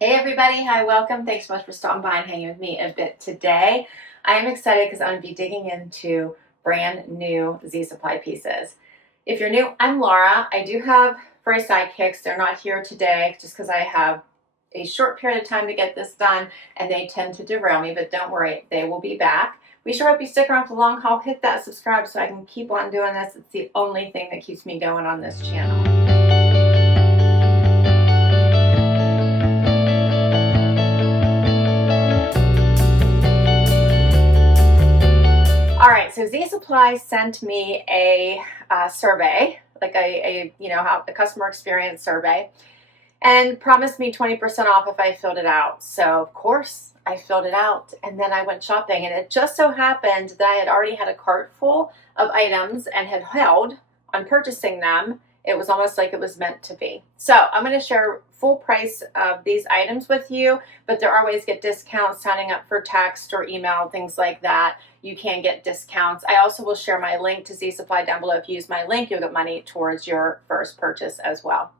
Hey everybody, hi, welcome. Thanks so much for stopping by and hanging with me a bit today. I am excited because I'm going to be digging into brand new Z Supply pieces. If you're new, I'm Laura. I do have 4 sidekicks. They're not here today just because I have a short period of time to get this done and they tend to derail me, but don't worry, they will be back. We sure hope you stick around for the long haul. Hit that subscribe so I can keep on doing this. It's the only thing that keeps me going on this channel. All right, so Z Supply sent me a survey, like a customer experience survey, and promised me 20% off if I filled it out. So of course I filled it out, and then I went shopping, and it just so happened that I had already had a cart full of items and had held on purchasing them. It was almost like it was meant to be. So I'm going to share full price of these items with you, but there are ways to get discounts signing up for text or email, things like that. You can get discounts. I also will share my link to Z Supply down below. If you use my link, you'll get money towards your first purchase as well.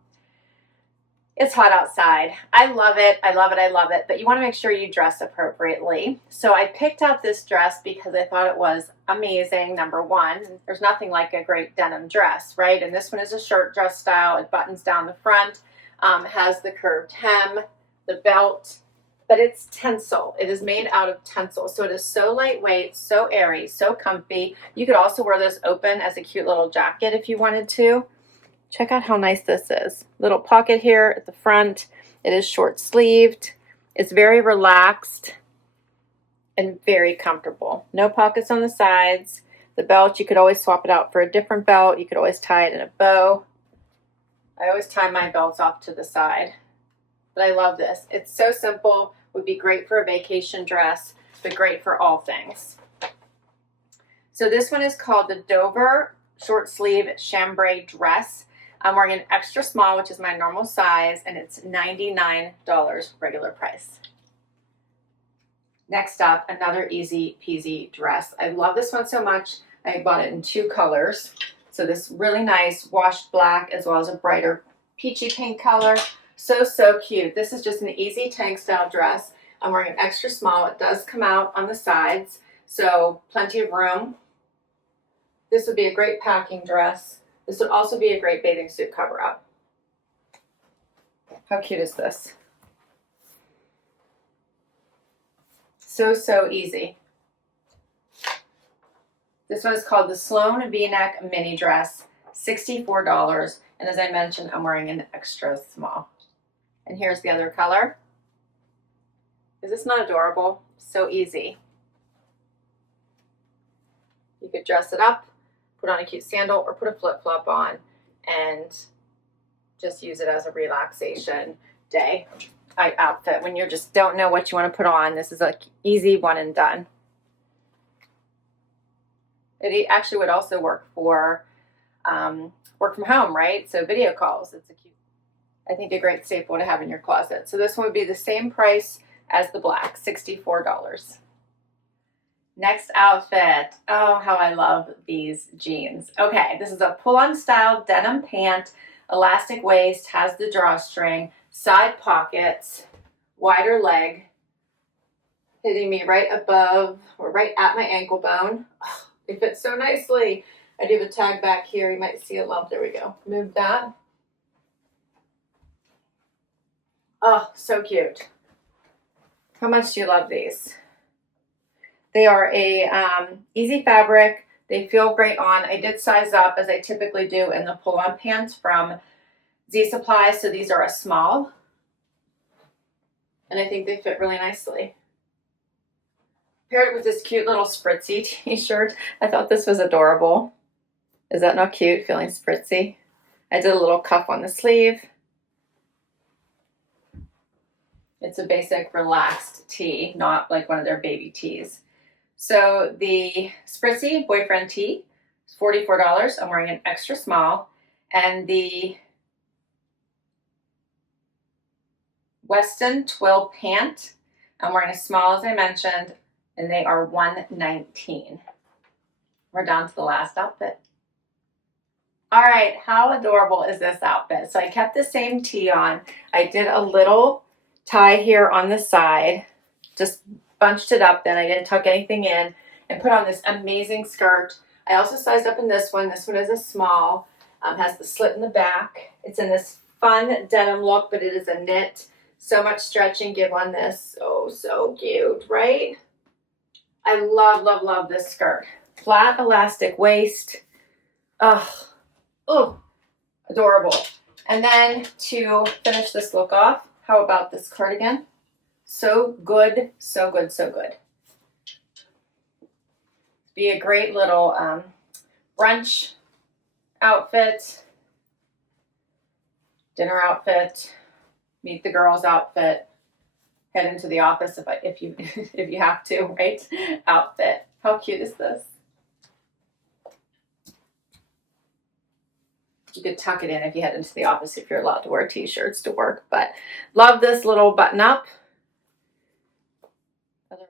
It's hot outside. I love it. I love it. I love it. But you want to make sure you dress appropriately. So I picked out this dress because I thought it was amazing. Number one, there's nothing like a great denim dress, right? And this one is a shirt dress style. It buttons down the front, has the curved hem, the belt, but it's tencel. It is made out of tencel. So it is so lightweight, so airy, so comfy. You could also wear this open as a cute little jacket if you wanted to. Check out how nice this is. Little pocket here at the front. It is short sleeved. It's very relaxed and very comfortable. No pockets on the sides. The belt, you could always swap it out for a different belt. You could always tie it in a bow. I always tie my belts off to the side. But I love this. It's so simple. Would be great for a vacation dress, but great for all things. So this one is called the Dover Short Sleeve Chambray Dress. I'm wearing an extra small, which is my normal size, and it's $99 regular price. Next up, another easy peasy dress. I love this one so much. I bought it in 2 colors. So this really nice washed black as well as a brighter peachy pink color. So cute. This is just an easy tank style dress. I'm wearing an extra small. It does come out on the sides, so plenty of room. This would be a great packing dress. This would also be a great bathing suit cover-up. How cute is this? So easy. This one is called the Sloan V-neck mini dress, $64. And as I mentioned, I'm wearing an extra small. And here's the other color. Is this not adorable? So easy. You could dress it up, put on a cute sandal, or put a flip-flop on and just use it as a relaxation day outfit when you just don't know what you want to put on. This is an easy one and done. It actually would also work for work from home, right? So video calls. It's a cute, I think, a great staple to have in your closet. So this one would be the same price as the black, $64. Next outfit. Oh, how I love these jeans. Okay, this is a pull-on style denim pant, elastic waist, has the drawstring, side pockets, wider leg, hitting me right above or right at my ankle bone. Oh, they fit so nicely. I do have a tag back here. You might see a lump. There we go. Move that. Oh, so cute. How much do you love these? They are a easy fabric. They feel great on. I did size up as I typically do in the pull-on pants from Z Supply. So these are a small. And I think they fit really nicely. Paired it with this cute little spritzy t-shirt. I thought this was adorable. Is that not cute, feeling spritzy? I did a little cuff on the sleeve. It's a basic relaxed tee, not like one of their baby tees. So the spritzy boyfriend tee is $44. I'm wearing an extra small. And the Weston twill pant, I'm wearing a small, as I mentioned, and they are $119. We're down to the last outfit. All right, how adorable is this outfit? So I kept the same tee on. I did a little tie here on the side, just bunched it up, then I didn't tuck anything in, and put on this amazing skirt. I also sized up in this one. This one is a small, has the slit in the back. It's in this fun denim look, but it is a knit. So much stretch and give on this. Oh, so cute, right? I love, love, love this skirt. Flat elastic waist. Oh, adorable. And then to finish this look off, how about this cardigan? So good, so good, so good. Be a great little brunch outfit, dinner outfit, meet the girls outfit, head into the office if you if you have to, right? Outfit. How cute is this? You could tuck it in if you head into the office if you're allowed to wear t-shirts to work, but love this little button up.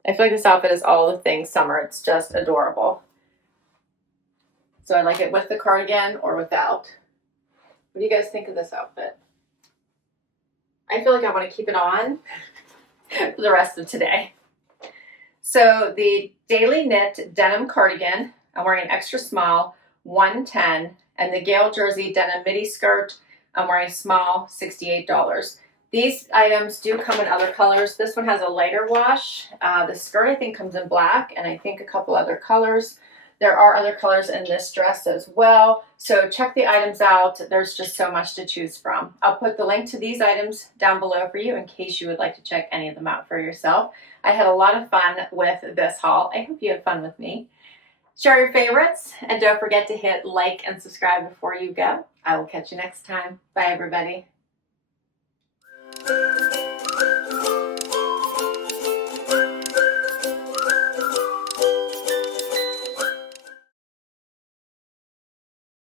I feel like this outfit is all the things summer. It's just adorable. So I like it with the cardigan or without. What do you guys think of this outfit? I feel like I want to keep it on for the rest of today. So the daily knit denim cardigan, I'm wearing an extra small, 110, and the Gale jersey denim midi skirt, I'm wearing a small, $68. These items do come in other colors. This one has a lighter wash. The skirt I think comes in black, and I think a couple other colors. There are other colors in this dress as well. So check the items out. There's just so much to choose from. I'll put the link to these items down below for you in case you would like to check any of them out for yourself. I had a lot of fun with this haul. I hope you had fun with me. Share your favorites, and don't forget to hit like and subscribe before you go. I will catch you next time. Bye, everybody.